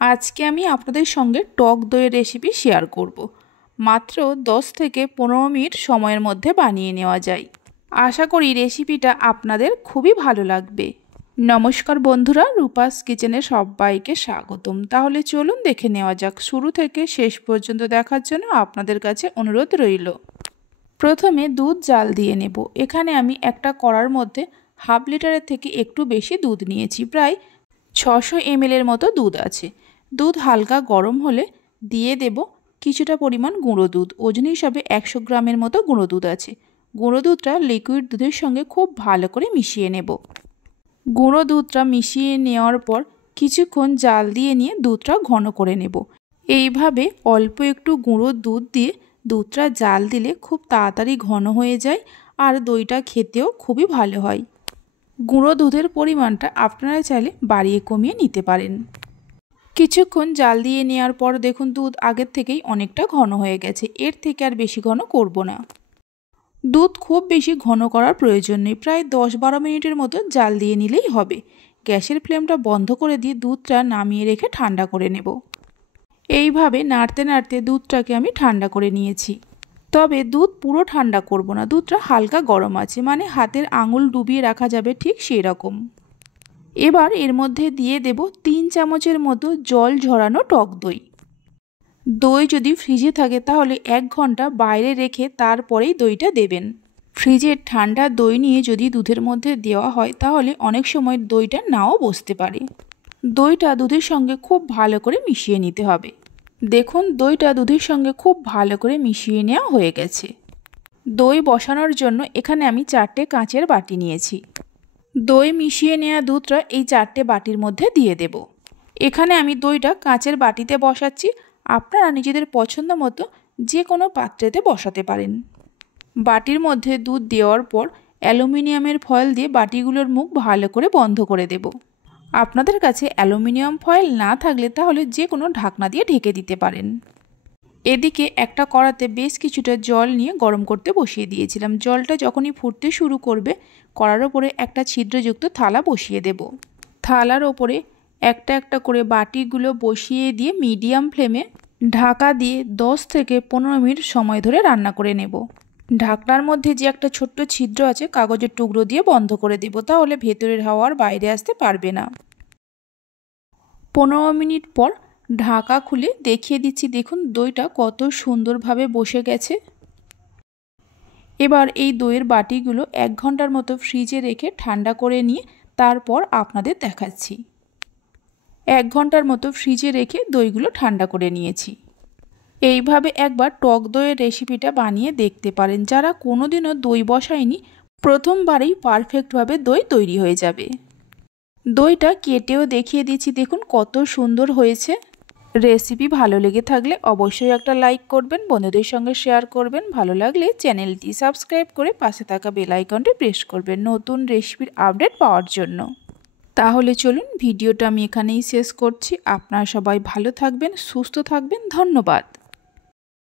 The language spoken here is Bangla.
আজকে আমি আপনাদের সঙ্গে টক দইয়ের রেসিপি শেয়ার করব। মাত্র 10 থেকে 15 মিনিট সময়ের মধ্যে বানিয়ে নেওয়া যায়। আশা করি রেসিপিটা আপনাদের খুবই ভালো লাগবে। নমস্কার বন্ধুরা, রূপাস কিচেনে সবাইকে স্বাগতম। তাহলে চলুন দেখে নেওয়া যাক। শুরু থেকে শেষ পর্যন্ত দেখার জন্য আপনাদের কাছে অনুরোধ রইল। প্রথমে দুধ জাল দিয়ে নেব। এখানে আমি একটা কড়ার মধ্যে হাফ লিটারের থেকে একটু বেশি দুধ নিয়েছি। প্রায় 600 ml এর মতো দুধ আছে। দুধ হালকা গরম হলে দিয়ে দেব কিছুটা পরিমাণ গুঁড়ো দুধ। ওজন হিসাবে 100 গ্রামের মতো গুঁড়ো দুধ আছে। গুঁড়ো দুধটা লিকুইড দুধের সঙ্গে খুব ভালো করে মিশিয়ে নেব। গুঁড়ো দুধটা মিশিয়ে নেওয়ার পর কিছুক্ষণ জাল দিয়ে নিয়ে দুধটা ঘন করে নেব। এইভাবে অল্প একটু গুঁড়ো দুধ দিয়ে দুধটা জাল দিলে খুব তাড়াতাড়ি ঘন হয়ে যায় আর দইটা খেতেও খুবই ভালো হয়। গুঁড়ো দুধের পরিমাণটা আপনারা চাইলে বাড়িয়ে কমিয়ে নিতে পারেন। কিছুক্ষণ জাল দিয়ে নেওয়ার পর দেখুন দুধ আগের থেকেই অনেকটা ঘন হয়ে গেছে। এর থেকে আর বেশি ঘন করব না। দুধ খুব বেশি ঘন করার প্রয়োজন নেই। প্রায় 10-12 মিনিটের মতো জাল দিয়ে নিলেই হবে। গ্যাসের ফ্লেমটা বন্ধ করে দিয়ে দুধটা নামিয়ে রেখে ঠান্ডা করে নেব। এইভাবে নাড়তে নাড়তে দুধটাকে আমি ঠান্ডা করে নিয়েছি। তবে দুধ পুরো ঠান্ডা করব না, দুধটা হালকা গরম আছে, মানে হাতের আঙুল ডুবিয়ে রাখা যাবে ঠিক সেই রকম। এবার এর মধ্যে দিয়ে দেব 3 চামচের মতো জল ঝরানো টক দই। দই যদি ফ্রিজে থাকে তাহলে 1 ঘন্টা বাইরে রেখে তারপরেই দইটা দেবেন। ফ্রিজের ঠান্ডা দই নিয়ে যদি দুধের মধ্যে দেওয়া হয় তাহলে অনেক সময় দইটা নাও বসতে পারে। দইটা দুধের সঙ্গে খুব ভালো করে মিশিয়ে নিতে হবে। দেখুন দইটা দুধের সঙ্গে খুব ভালো করে মিশিয়ে নেওয়া হয়ে গেছে। দই বসানোর জন্য এখানে আমি 4টে কাঁচের বাটি নিয়েছি। দই মিশিয়ে নেওয়া দুধটা এই 4টে বাটির মধ্যে দিয়ে দেব। এখানে আমি দইটা কাঁচের বাটিতে বসাচ্ছি। আপনারা নিজেদের পছন্দ মতো যে কোনো পাত্রেতে বসাতে পারেন। বাটির মধ্যে দুধ দেওয়ার পর অ্যালুমিনিয়ামের ফয়েল দিয়ে বাটিগুলোর মুখ ভালো করে বন্ধ করে দেব। আপনাদের কাছে অ্যালুমিনিয়াম ফয়েল না থাকলে তাহলে যে কোনো ঢাকনা দিয়ে ঢেকে দিতে পারেন। এদিকে একটা কড়াতে বেশ কিছুটা জল নিয়ে গরম করতে বসিয়ে দিয়েছিলাম। জলটা যখনই ফুটতে শুরু করবে কড়ার ওপরে একটা ছিদ্রযুক্ত থালা বসিয়ে দেব। থালার ওপরে একটা একটা করে বাটিগুলো বসিয়ে দিয়ে মিডিয়াম ফ্লেমে ঢাকা দিয়ে 10 থেকে 15 মিনিট সময় ধরে রান্না করে নেব। ঢাকনার মধ্যে যে একটা ছোট্ট ছিদ্র আছে কাগজের টুকরো দিয়ে বন্ধ করে দেব, তাহলে ভেতরের হাওয়া আর বাইরে আসতে পারবে না। 15 মিনিট পর ঢাকা খুলে দেখিয়ে দিচ্ছি। দেখুন দইটা কত সুন্দরভাবে বসে গেছে। এবার এই দইয়ের বাটিগুলো 1 ঘন্টার মতো ফ্রিজে রেখে ঠান্ডা করে নিয়ে তারপর আপনাদের দেখাচ্ছি। 1 ঘন্টার মতো ফ্রিজে রেখে দইগুলো ঠান্ডা করে নিয়েছি। এইভাবে একবার টক দইয়ের রেসিপিটা বানিয়ে দেখতে পারেন। যারা কোনোদিনও দই বসায়নি প্রথমবারেই পারফেক্টভাবে দই তৈরি হয়ে যাবে। দইটা কেটেও দেখিয়ে দিচ্ছি, দেখুন কত সুন্দর হয়েছে। রেসিপি ভালো লেগে থাকলে অবশ্যই একটা লাইক করবেন, বন্ধুদের সঙ্গে শেয়ার করবেন। ভালো লাগলে চ্যানেলটি সাবস্ক্রাইব করে পাশে থাকা বেল আইকনটি প্রেস করবেন নতুন রেসিপির আপডেট পাওয়ার জন্য। তাহলে চলুন ভিডিওটা আমি এখানেই শেষ করছি। আপনারা সবাই ভালো থাকবেন, সুস্থ থাকবেন। ধন্যবাদ।